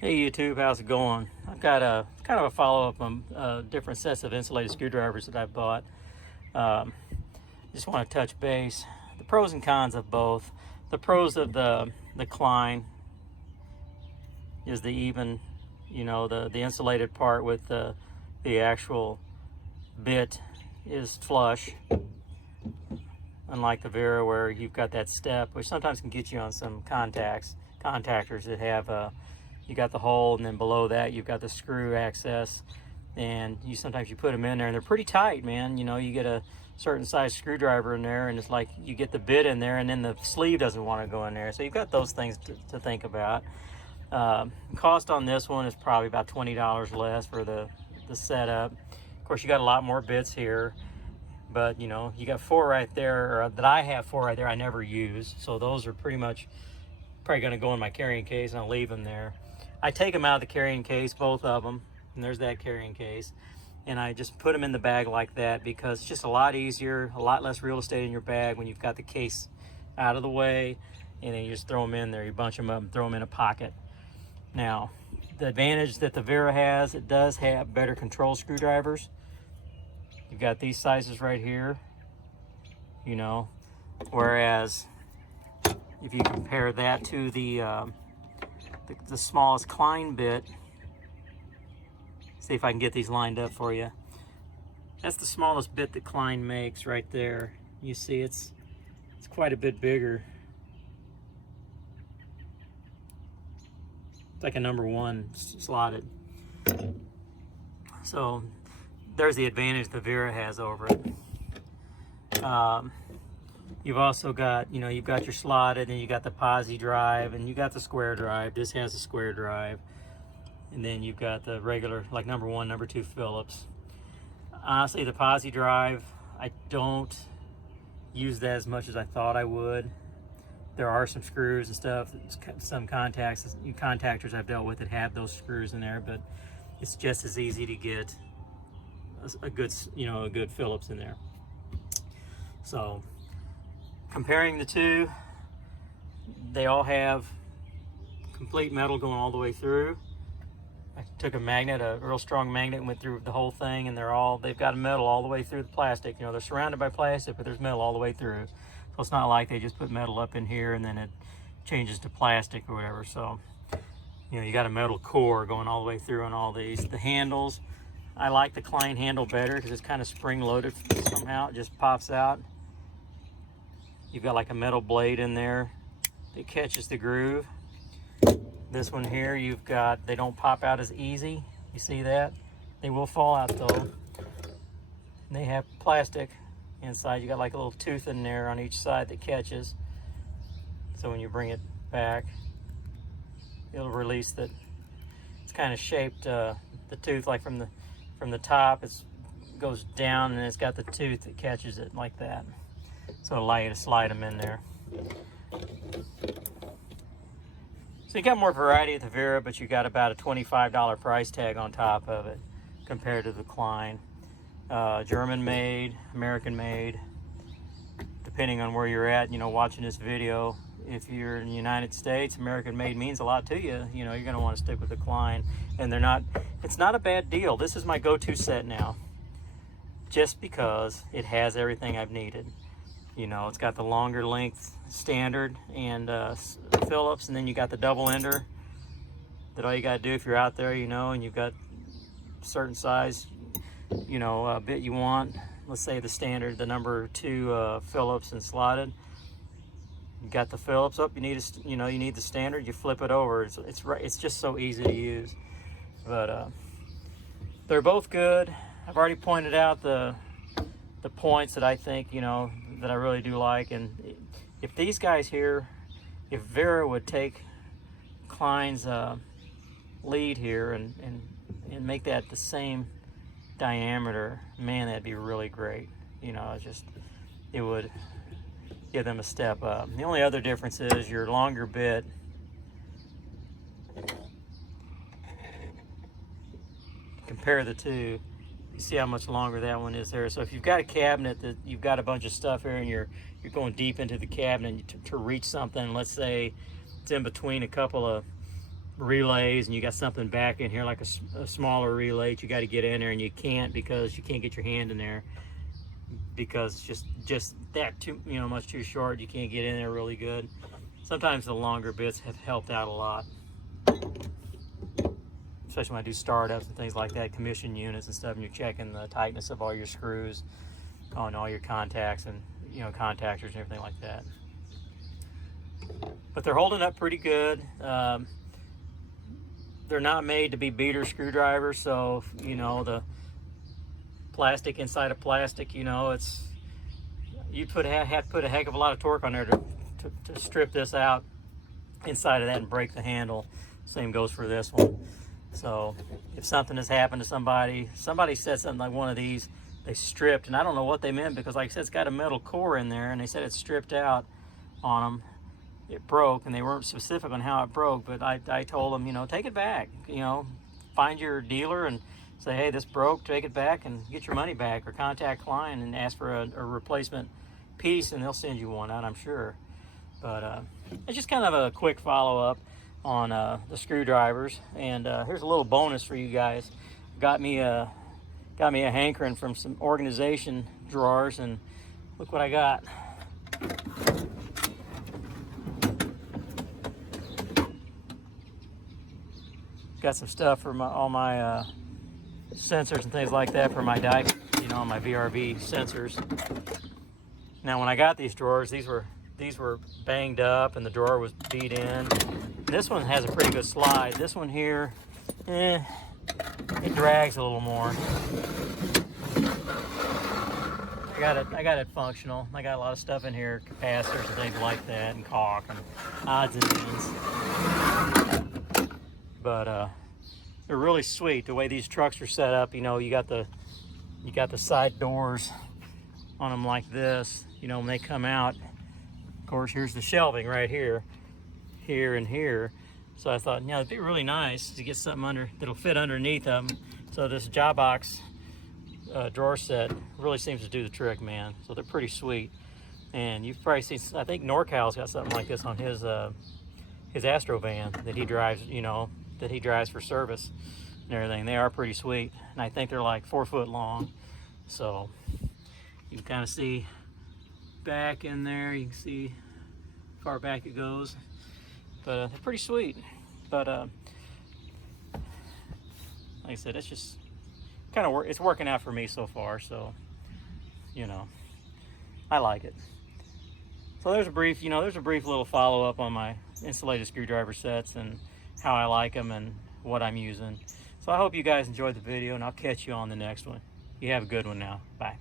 Hey YouTube, how's it going? I've got a kind of a follow-up on different sets of insulated screwdrivers that I've bought. Um, just want to touch base. The pros and cons of both. The pros of the Klein is the even, the insulated part with the actual bit is flush. Unlike the Vera where you've got that step, which sometimes can get you on some contactors that have you got the hole, and then below that you've got the screw access, and sometimes you put them in there and they're pretty tight, man. You get a certain size screwdriver in there and it's like you get the bit in there and then the sleeve doesn't want to go in there, so you've got those things to think about. Cost on this one is probably about $20 less for the setup. Of course, you got a lot more bits here, but you got four right there, or that I have four right there I never use, so those are pretty much probably going to go in my carrying case, and I'll leave them there. I take them out of the carrying case, both of them, and there's that carrying case, and I just put them in the bag like that because it's just a lot easier, a lot less real estate in your bag when you've got the case out of the way, and then you just throw them in there. You bunch them up and throw them in a pocket. Now, the advantage that the Vera has, it does have better control screwdrivers. You've got these sizes right here, whereas if you compare that to the smallest Klein bit, see if I can get these lined up for you. That's the smallest bit that Klein makes right there. You see it's quite a bit bigger. It's like a number one slotted. So there's the advantage the Vera has over it. You've also got, you've got your slotted, and you got the posi drive, and you got the square drive. This has a square drive. And then you've got the regular, like number one, number two Phillips. Honestly, the posi drive, I don't use that as much as I thought I would. There are some screws and stuff, some contactors I've dealt with that have those screws in there, but it's just as easy to get a good Phillips in there. So, comparing the two, they all have complete metal going all the way through. I took a magnet, a real strong magnet, and went through the whole thing, and they've got metal all the way through the plastic. They're surrounded by plastic, but there's metal all the way through. So it's not like they just put metal up in here and then it changes to plastic or whatever. So, you got a metal core going all the way through on all these. The handles, I like the Klein handle better because it's kind of spring-loaded somehow. It just pops out. You've got like a metal blade in there that catches the groove. This one here, they don't pop out as easy. You see that? They will fall out though. And they have plastic inside. You got like a little tooth in there on each side that catches. So when you bring it back, it'll release that. It's kind of shaped, the tooth, like from the top, it goes down, and it's got the tooth that catches it like that. So it'll allow you to slide them in there. So you got more variety at the Vera, but you got about a $25 price tag on top of it compared to the Klein. German made, American made, depending on where you're at, watching this video. If you're in the United States, American made means a lot to you. You're going to want to stick with the Klein, and it's not a bad deal. This is my go-to set now, just because it has everything I've needed. It's got the longer length standard and Phillips, and then you got the double ender that all you got to do if you're out there, and you've got certain size, bit you want. Let's say the standard, the number two Phillips and slotted. You got the Phillips up. You need the standard. You flip it over. It's just so easy to use. But they're both good. I've already pointed out the points that I think that I really do like. And if these guys here, if Vera would take Klein's lead here and make that the same diameter, man, that'd be really great. It would give them a step up. The only other difference is your longer bit compare the two. You see how much longer that one is there. So if you've got a cabinet that you've got a bunch of stuff here and you're going deep into the cabinet to reach something, let's say it's in between a couple of relays and you got something back in here like a smaller relay, you got to get in there, and you can't because you can't get your hand in there because it's just that too, you know, much too short. You can't get in there really good. Sometimes the longer bits have helped out a lot, especially when I do startups and things like that, commission units and stuff, and you're checking the tightness of all your screws on all your contacts and, you know, contactors and everything like that. But they're holding up pretty good. They're not made to be beater screwdrivers, so, you know, the plastic inside of plastic, you know, it's, you have to put a heck of a lot of torque on there to strip this out inside of that and break the handle. Same goes for this one. So if something has happened to somebody said something like one of these, they stripped, and I don't know what they meant, because like I said, it's got a metal core in there, and they said it's stripped out on them. It broke, and they weren't specific on how it broke, but I told them, you know, take it back, you know, find your dealer and say, hey, this broke, take it back and get your money back, or contact Klein and ask for a replacement piece, and they'll send you one out, I'm sure. But it's just kind of a quick follow-up on the screwdrivers. And here's a little bonus for you guys. Got me a hankering from some organization drawers, and look what I got. Got some stuff for all my sensors and things like that for my dike, you know, my VRV sensors. Now, when I got these drawers, these were banged up and the drawer was beat in. This one has a pretty good slide. This one here, it drags a little more. I got it functional. I got a lot of stuff in here, capacitors and things like that, and caulk and odds and ends. But they're really sweet the way these trucks are set up. You know, you got the side doors on them like this. You know, when they come out, of course, here's the shelving right here, and here. So I thought, you know, it'd be really nice to get something that'll fit underneath them. So this job box drawer set really seems to do the trick, man. So they're pretty sweet. And you've probably seen, I think NorCal's got something like this on his Astro van that he drives, you know, that he drives for service and everything. They are pretty sweet, and I think they're like 4 foot long. So you can kind of see back in there. You can see how far back it goes, but they're pretty sweet. But like I said, it's just kind of it's working out for me so far. So, you know, I like it. So there's a brief little follow-up on my insulated screwdriver sets and how I like them and what I'm using. So I hope you guys enjoyed the video, and I'll catch you on the next one. You have a good one now. Bye.